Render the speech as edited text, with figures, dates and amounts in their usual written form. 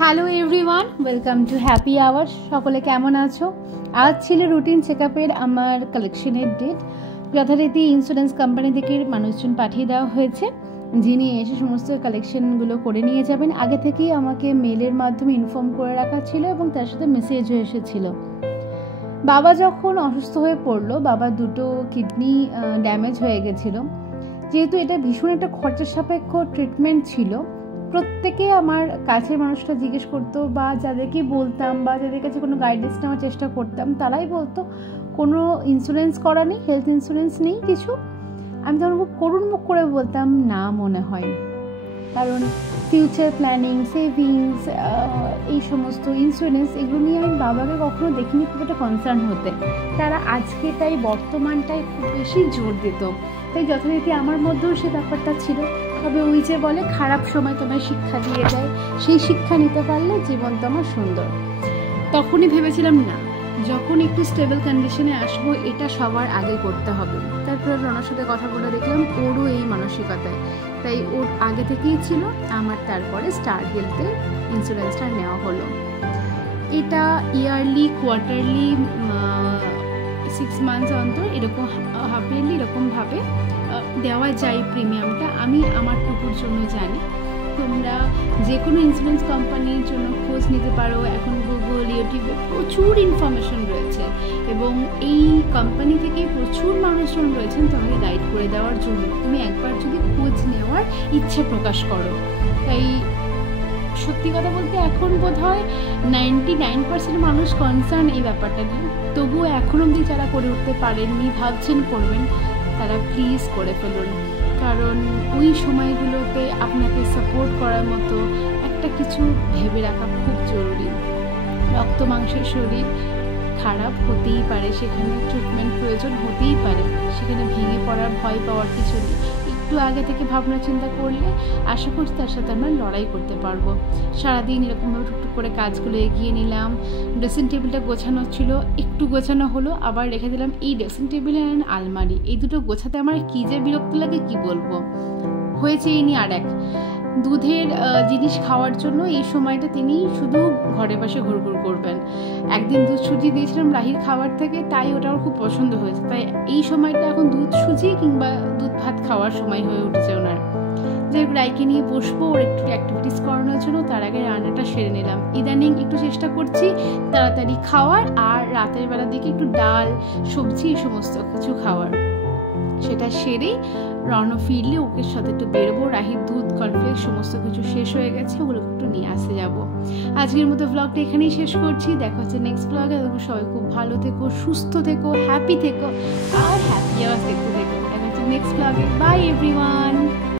Hello everyone, welcome to happy hours. সকলে কেমন আছো? আজ ছিল রুটিন চেকআপের আমার কালেকশনের ডেট। যথারীতি ইন্স্যুরেন্স কোম্পানি থেকে মানুষজন পাঠিয়ে দেওয়া হয়েছে, যিনি এসে সমস্ত কালেকশনগুলো করে নিয়ে যাবেন। আগে থেকেই আমাকে মেলের মাধ্যমে ইনফর্ম করে রাখা ছিল এবং তার সাথে মেসেজও এসেছিল। বাবা যখন অসুস্থ হয়ে পড়লো, বাবার দুটো কিডনি ড্যামেজ হয়ে গেছিলো। যেহেতু এটা ভীষণ একটা খরচা সাপেক্ষ ট্রিটমেন্ট ছিল, প্রত্যেকে আমার কাছের মানুষটা জিজ্ঞেস করতো বা যাদেরকে বলতাম বা যাদের কাছে কোনো গাইডেন্স নেওয়ার চেষ্টা করতাম, তারাই বলতো কোনো ইন্স্যুরেন্স করা নেই, হেলথ ইন্স্যুরেন্স নেই কিছু। আমি তখন খুব করুণ মুখ করে বলতাম না, মনে হয়। কারণ ফিউচার প্ল্যানিং, সেভিংস, এই সমস্ত ইন্স্যুরেন্স এগুলো নিয়ে আমি বাবাকে কখনো দেখিনি খুব একটা কনসার্ন হতে। তারা আজকে তাই বর্তমানটাই খুব বেশি জোর দিত। তাই যথারীতি আমার মধ্যেও সে ব্যাপারটা ছিল। তবে ওই যে বলে, খারাপ সময় তোমায় শিক্ষা দিয়ে যায়, সেই শিক্ষা নিতে পারলে জীবন তোমার সুন্দর। তখনই ভেবেছিলাম না, যখন একটু স্টেবল কন্ডিশনে আসবো এটা সবার আগে করতে হবে। তারপরে রনার সাথে কথা বলে দেখলাম ওরও এই মানসিকতায়, তাই ওর আগে থেকেই ছিল। আমার তারপরে স্টার হেলথে ইন্স্যুরেন্সটা নেওয়া হলো। এটা ইয়ারলি, কোয়ার্টারলি, 6 মান্থস অন্তর এরকম, হাফ ইয়ারলি এরকমভাবে দেওয়া যায় প্রিমিয়ামটা। আমি আমার টুকুর জন্য জানি। তোমরা যে কোনো ইন্স্যুরেন্স কোম্পানির জন্য খোঁজ নিতে পারো। এখন গুগল, ইউটিউবে প্রচুর ইনফরমেশন রয়েছে এবং এই কোম্পানি থেকে প্রচুর মানুষজন রয়েছেন তোমাকে গাইড করে দেওয়ার জন্য। তুমি একবার যদি খোঁজ নেওয়ার ইচ্ছে প্রকাশ করো। তাই সত্যি কথা বলতে এখন বোধহয় 99% মানুষ কনসার্ন এই ব্যাপারটা নিয়ে। তবুও এখন অবধি যারা করে উঠতে পারেননি, ভাবছেন করবেন, তারা প্লিজ করে ফেলুন। কারণ ওই সময়গুলোতে আপনাকে সাপোর্ট করার মতো একটা কিছু ভেবে রাখা খুব জরুরি। রক্ত মাংসের শরীর, খারাপ হতেই পারে, সেখানে ট্রিটমেন্ট প্রয়োজন হতেই পারে, সেখানে ভেঙে পড়ার ভয় পাওয়ার কিছু নেই। একটু আগে থেকে ভাবনা চিন্তা করলে আশা করছি তার সাথে আমরা লড়াই করতে পারবো। সারাদিন এরকমভাবে টুকটুক করে কাজগুলো এগিয়ে নিলাম। ড্রেসিং টেবিলটা গোছানো ছিল, একটু গোছানো হলো, আবার রেখে দিলাম। এই ড্রেসিং টেবিল অ্যান্ড আলমারি, এই দুটো গোছাতে আমার কী যে বিরক্ত লাগে কি বলবো। হয়েছে ইনি আর এক দুধের জিনিস খাওয়ার জন্য এই সময়টা তিনি শুধু ঘরে পাশে ঘুরঘুর করবেন। একদিন দুধ সুজি দিয়েছিলাম রাহির খাবার থেকে, তাই ওটা ওর খুব পছন্দ হয়েছে। তাই এই সময়টা এখন দুধ সুজি কিংবা দুধ ভাত খাওয়ার সময় হয়ে উঠেছে ওনার। যাই হোক, রাইকে নিয়ে বসবো ওর একটু অ্যাক্টিভিটিস করানোর জন্য। তার আগে রান্নাটা সেরে নিলাম। ইদানিং একটু চেষ্টা করছি তাড়াতাড়ি খাওয়ার, আর রাতের বেলার দিকে একটু ডাল, সবজি, এই সমস্ত কিছু খাওয়ার। সেটা সেরেই রণ ফিরলে ওকে সাথে একটু বেরোবো। রাহির দুধ, কনফ্লেক্স সমস্ত কিছু শেষ হয়ে গেছে, ওগুলো একটু নিয়ে আসতে যাবো। আজকের মতো ব্লগটা এখানেই শেষ করছি। দেখা হচ্ছে নেক্সট ব্লগে। সবাই খুব ভালো থেকো, সুস্থ থেকো, হ্যাপি থেকো আর হ্যাপি আওয়ার্স দেখতে থেকো। দেখা হচ্ছে নেক্সট ব্লগে। By everyone.